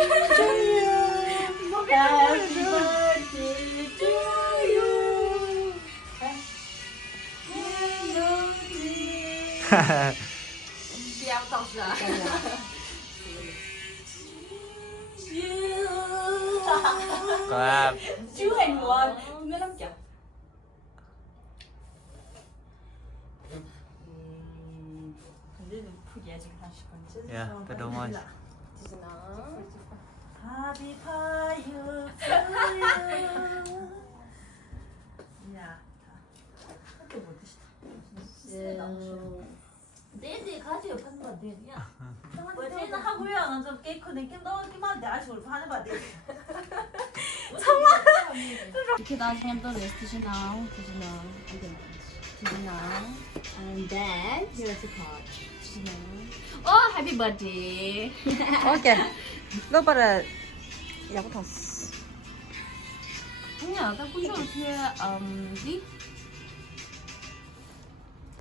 不要倒是啊。Clap. Chú hành ngon, nghe lắm kìa. Yeah, the don't want. Happy Pie to you. 야, 학교 못 드시다. 내일 가지요 파는 거 내일이야. 어제는 하고요. 저 케이크 내게 넣기만 돼. 아쉬워 하는 거 돼. 이렇게 나중에 또 레스트시나우, 드시나우, 드시나우, and then here's the card. 드시나우. Oh, happy birthday. Okay. Lo para 야부터. 아니야, 나 혼자 어떻게 디?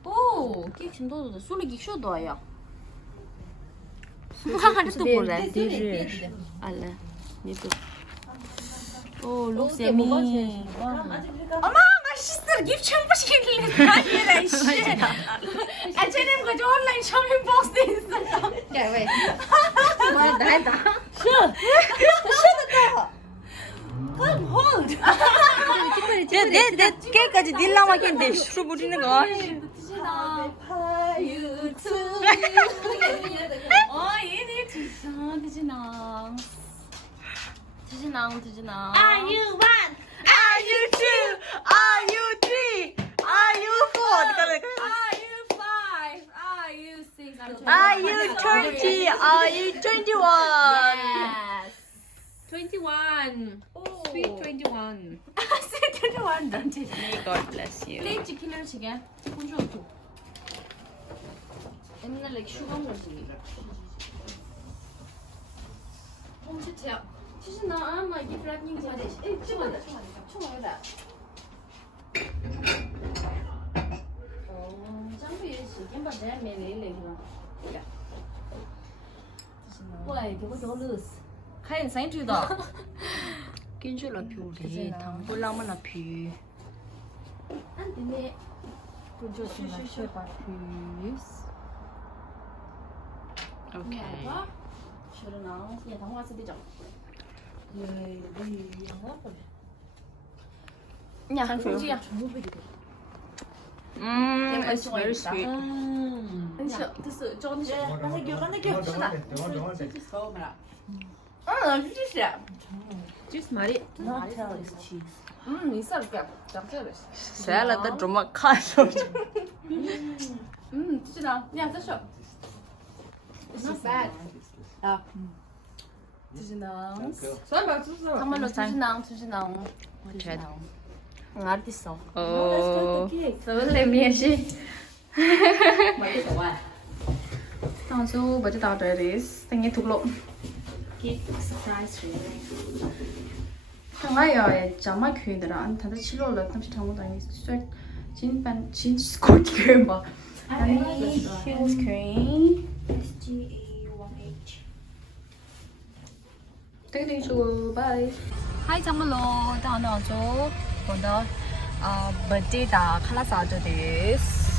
오, 케이크 좀 넣어도 소리 쇼도야. 하나도 몰라. 알래. 니도. Oh, look at me. Mama, my sister gift chamber she shit. H&M got online shopping post this. Yeah, wait. What that? Sure. Come hold. 내 깨까지 닐라마겠는데 슈 부리는 거. you too. Oh, 얘네 진짜 드시나. 드시나. Are you one? Are you two? Are you three? Are you four? Are you 5? Are you 6? Are you 20? Are you 21? Yes. 21. Oh. Sweet 21. Sweet 21. Don't you? May God bless you. 플레이트 킬러 시계. 혼자 또. 옛날 like 슈가 먹지. 진짜. 진짜 나 아마 이게 브라닝 자리. 충분하다. 장부 예시. 겐바 내 메일에 그럼. 왜 저거 저르스? 看谁知道？跟住la più đi, thằng cô lang mà la più. 근데 Cô cho la più pas plus. Okay. 싫으나. 야, 당화 쓰디죠. 야, 공지야. It's very sweet. 됐어. 저건 싫어. 하나교. 쓰다. Juice 말이. Not tell is cheese. 있어. 잡채를. Salad 좀 막 가서. 드시나. 야, 됐어. It's not bad. 야. 드시나. 정말로 드시나. 어딨어? Oh. 서울대 미애시. 당수 버지 다 드레스. 생일 tuklo. Give surprise really. 당아야 자마 퀴드라. 다들 7월로 30장 다니. 진 스코트 크림 봐. 아니 휴스 크림. SGA1H. 땡땡 주 바이. Hi 정말로 다나죠. 오늘 birthday 다 칼라사죠 데스.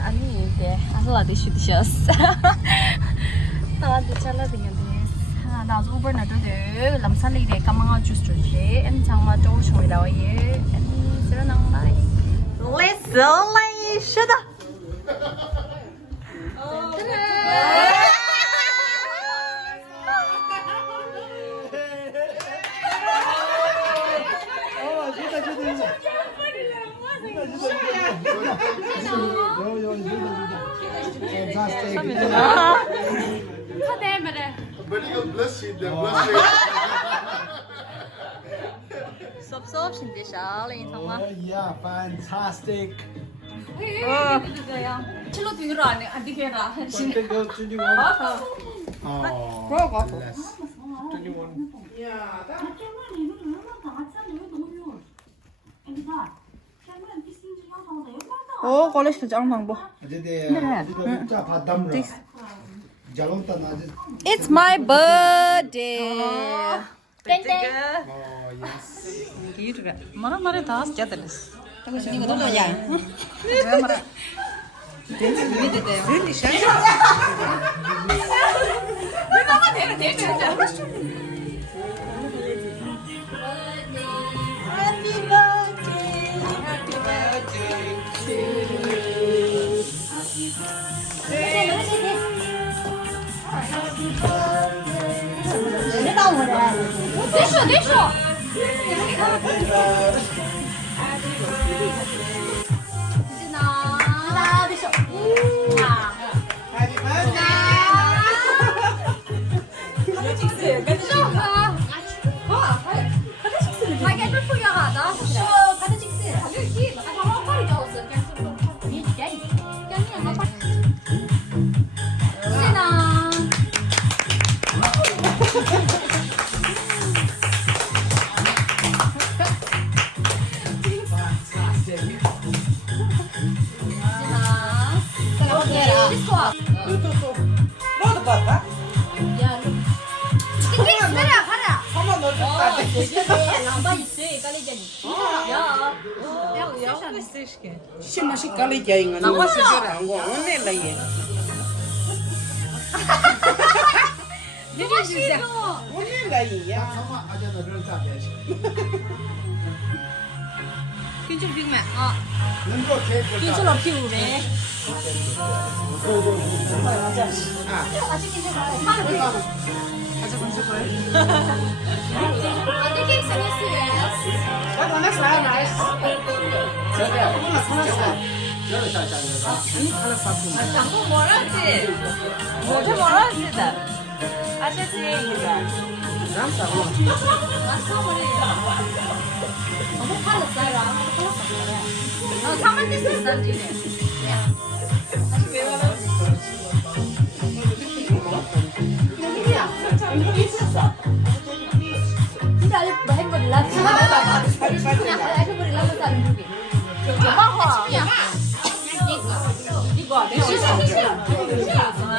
아니 이게 아슬라데 슈디셔스. 나도 잘라드냐 데스. 나도 우버 나도 데 람산리데 까망아 주스 주데 엔 장마 또 쇼이라고 예. 아니 쓰러낭 바이. Listen, shut up. Very good blessing, the blessing. 섭섭 신데샤 레인 정말. Oh yeah, fantastic. 칠로 뒤로 안 뒤게라. Something goes 21. Oh, bless. 21. 오, 걸레시도 짱망 뭐. Jadi, kita baca padam lah. Jalan tanah aja. It's my birthday. birthday. 땡땡. Oh, yes. 말아 다 스자들스. 이거 너무 많이 안. 됐어. Masih kali jaingan. Nama sejarah gua aneh lagi. Jadi susah. Aneh lagi ya. Sama aja ada rentak ya. 균좀 빅맨. Nunggu cake. 균좀 피우네. 어떻게 생겼어요? Mana saya nice. 장고 뭐라지? 뭐지 뭐라지다. 아저씨 이거. 너무 팔렸어요. 사만 됐어, 싼지네. 진짜 아직 뭐 행거리라. 그냥 알아버리라 고 사는 중이. 엄마가. 이거 내 시선. 정말.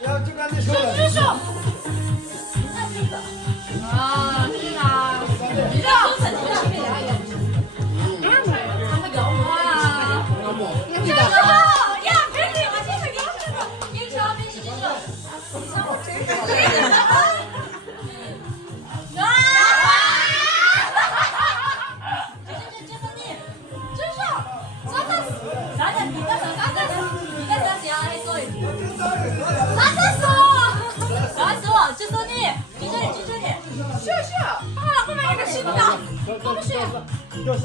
Ya, juga ni sudah.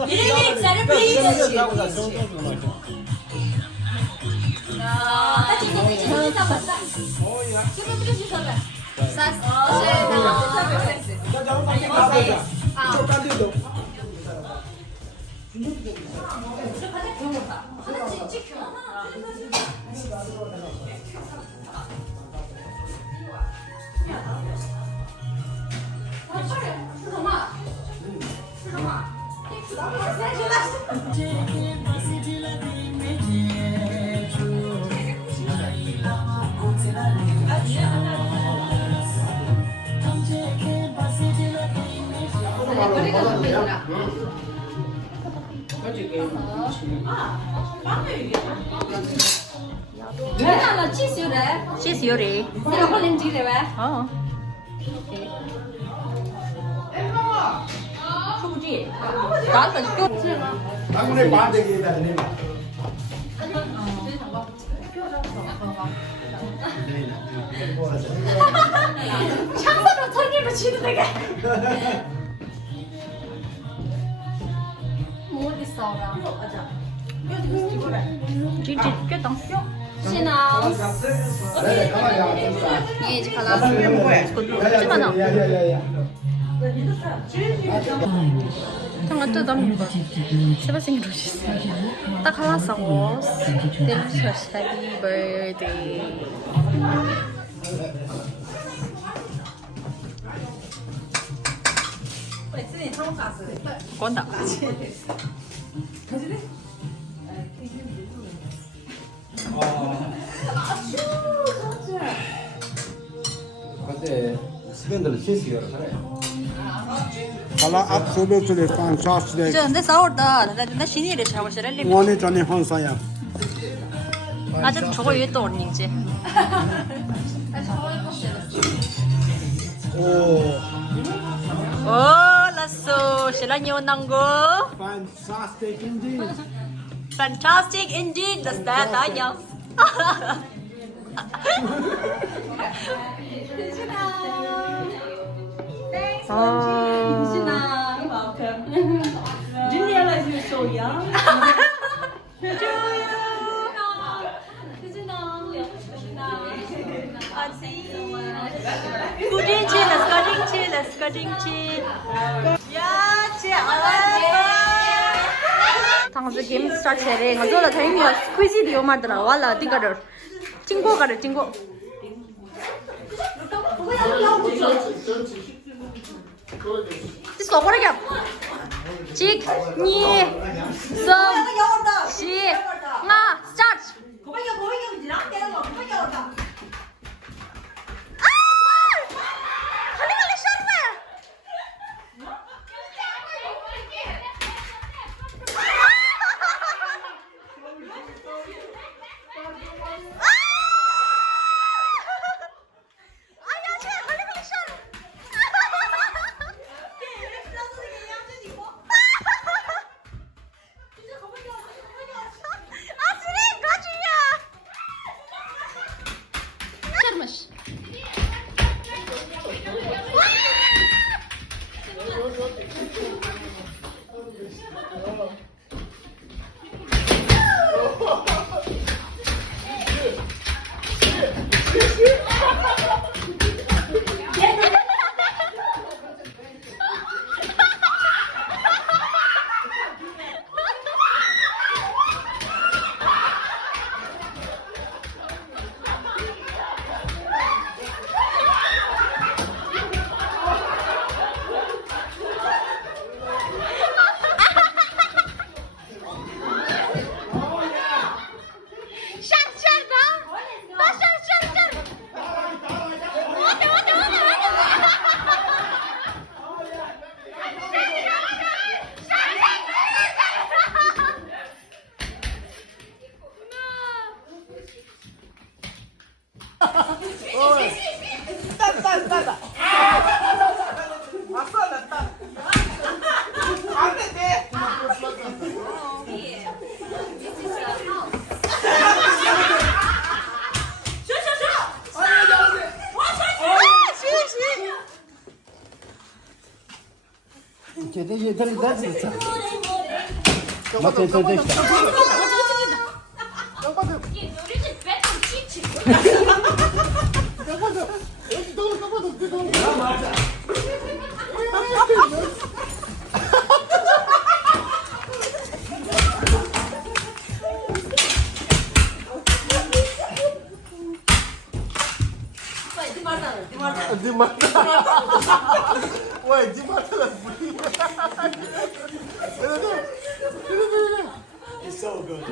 이름이 기다려 please. 왜나 치즈 요래? 치즈 요리. 내가 홀린 지래 왜? 어. 소지. 나한테 줘. Aku ni pandai kita ni. 창사로 털기로 치는 내가. 뭐 어디 싸우라? 꽤 당겨. 신아. Eh, kamu yang 예, 이제 갈라. 찌마나. Ya, ya, ya, ya. 잠깐 뜯어먹어. 세바생 로지스. 딱 하나 싸고. 델리셔스 해피 버데이. 건다. 근데 스밴드를 치스기로 그래. Hala absolutely fantastic. 근데 싸웠다. 나 신이래 잡을 시를 림. 원이 전에 혼사야. 아직 저거 위에 또 언니지. 오, 오, 라쏘. 실랑이 온난 거. fantastic indeed. Fantastic indeed. That's 아니야. Didn't realize you were so young. Let's go ding chin. 야, 제 당시 게임 스타트 해. 저도 타이밍이 스퀴즈 요 말더라. 와라 띵거를. 찡고 가를 찡고. 디스코 버리게. 직, 니, 썸, 시, 나, 스타트. 얘들이 됐어. 맞지, 됐어. Wait, di mata lah. It's so good.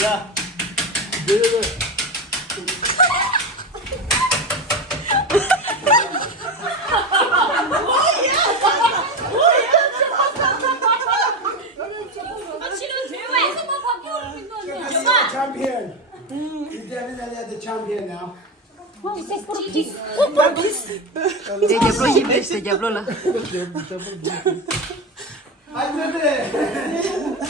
야, champion. You're definitely the champion now. I did it.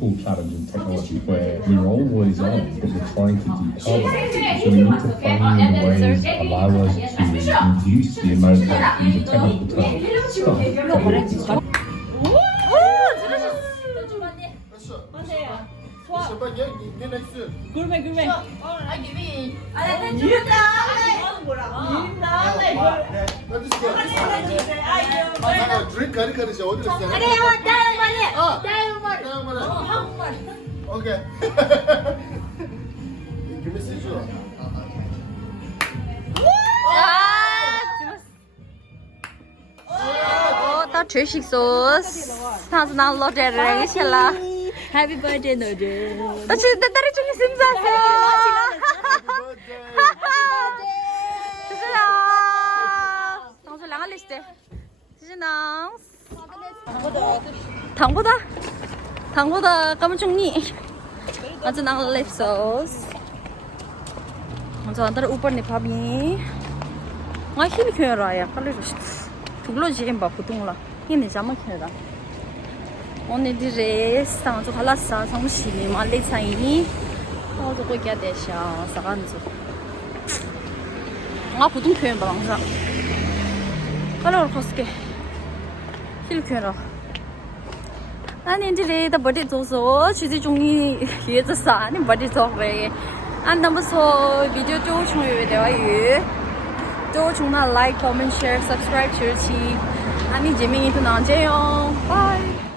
difficult challenge in technology where we're always on because we're trying to decarbonize. So we need to find ways that allow us to reduce the amount of these technical terms. 드링크 하니까 이제 어디로 써요? 오케이. Give me seizure. tao chơi xịt số thằng nào lo trẻ rồi cái xe là happy birthday nữa chứ tao chỉ tao đi chơi sim ra thôi thế là tao sẽ làm cái list thế nào thằng cảm ơn nhỉ 아주 낭 랩소스 먼저 안다를 우버니 밥이 아 힐 켜라야 깔려줬어 두글로지 임바 보통라 힘이 잠만 켜라 오늘 디레스 당주 갈라사 정신이 말리 차이니 어저 거기야 대샤 사간주 아 보통 켜야 봐 항상 깔려 갔을게 힐 켜라 아니 이제 다 버디 줘서 취지 종이 예저 사니 버디 줘래 안 넘어서 비디오 좀 중요해 되어요 또 정말 like comment share subscribe 줄지 아니 재미있는 언제요 bye